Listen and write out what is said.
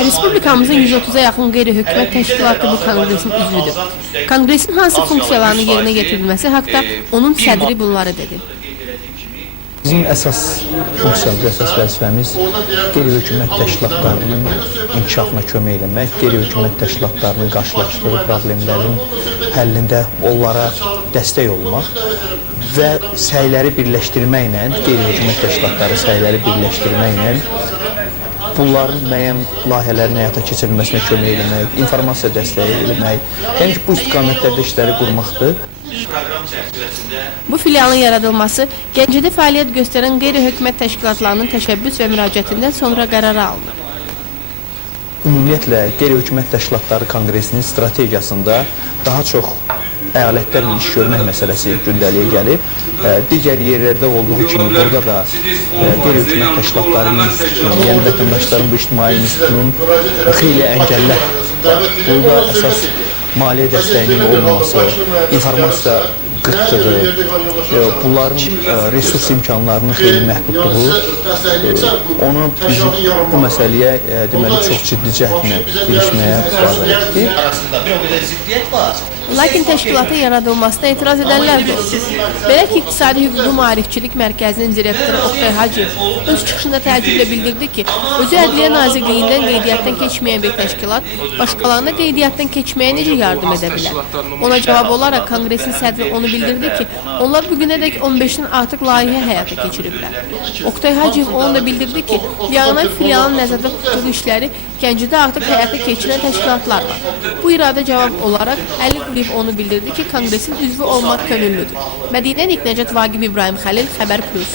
Respublikamızın 130'a yaxın qeyri-hökumət təşkilatı bu konqresin üzvüdür. Konqresin hansı funksiyalarını yerinə getirilməsi haqda onun sədri bunları dedi. Bizim əsas funksiyamız, əsas vəzifəmiz qeyri-hökumət təşkilatlarının inkişafına kömək eləmək, qeyri-hökumət təşkilatlarının qarşılaşdığı problemlərin həllində onlara dəstək olmaq və səyləri birləşdirməklə, qeyri-hökumət təşkilatları səyləri birləşdirməklə bunların müəyyən layihələrin həyata keçirilməsinə kömək eləmək, informasiya dəstəyi eləmək, yəni ki, bu istiqamətlərdə işləri qurmaqdır. Bu filialın yaradılması Gəncədə fəaliyyət göstərən qeyri-hökumət təşkilatlarının təşəbbüs və müraciətindən sonra qərara alınır. Ümumiyyətlə, qeyri-hökumət təşkilatları konqresinin strategiyasında daha çox əyalətlərlə iş görmək məsələsi gündəliyə gəlib. Digər yerlərdə olduğu kimi burada da qeyri-hökumət təşkilatlarının institutunun, yəni vətəndaşların bu ictimai institutunun xeyli əngəllər var. Burada əsas maliyyə dəstəyinin olmaması, informasiya qıtlığı, bunların resurs imkanlarının xeyli məhdudluğu onu bizi bu məsələyə deməli çox ciddi cəhdlə girişməyə vadar etdi. Lakin təşkilatın yaradılmasına etiraz edənlər də oldu. Belə ki, İqtisadi Hüquqi Maarifçilik Mərkəzinin direktoru Oktay Hacıyev öz çıxışında təəccüblə bildirdi ki, özü Ədliyyə Nazirliyindən qeydiyyatdan keçməyən bir təşkilat başqalarına qeydiyyatdan keçməyə necə yardım edə bilər? Ona cavab olaraq konqresin sədri onu bildirdi ki, onlar bugünədək 15-dən artıq layihə həyata keçiriblər. Oktay Hacıyev onu da bildirdi ki, yaranan filialın nəzərdə tutduğu işləri Gəncədə artıq həyata keçirən təşkilatlar var. Bu iradə cavab olaraq Əli Quliyev onu bildirdi ki, konqresin üzvü olmaq könüllüdür. Mədinə Niknəcət Vaqif İbrahim Xəlil, Xəbər Plus.